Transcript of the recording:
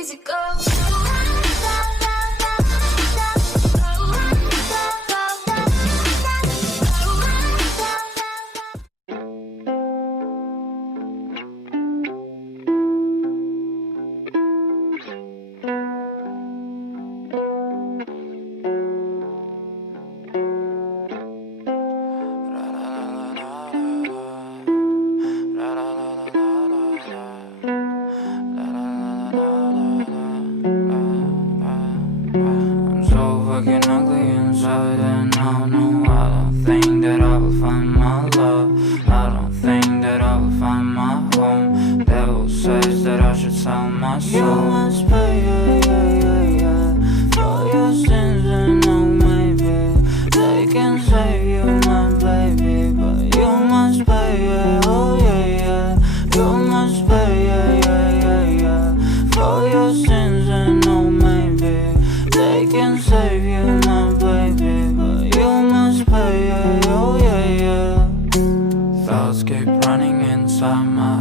easy go. I'm so fucking ugly inside, and I don't think that I will find my love. I don't think that I will find my home. Devil says that I should sell my soul. You must pay, for your sins, and oh maybe they can save you, my baby, but you must pay, oh yeah. You must pay, for your sins, and oh maybe they can save you, my baby, but you must pay, oh yeah. Thoughts keep running inside my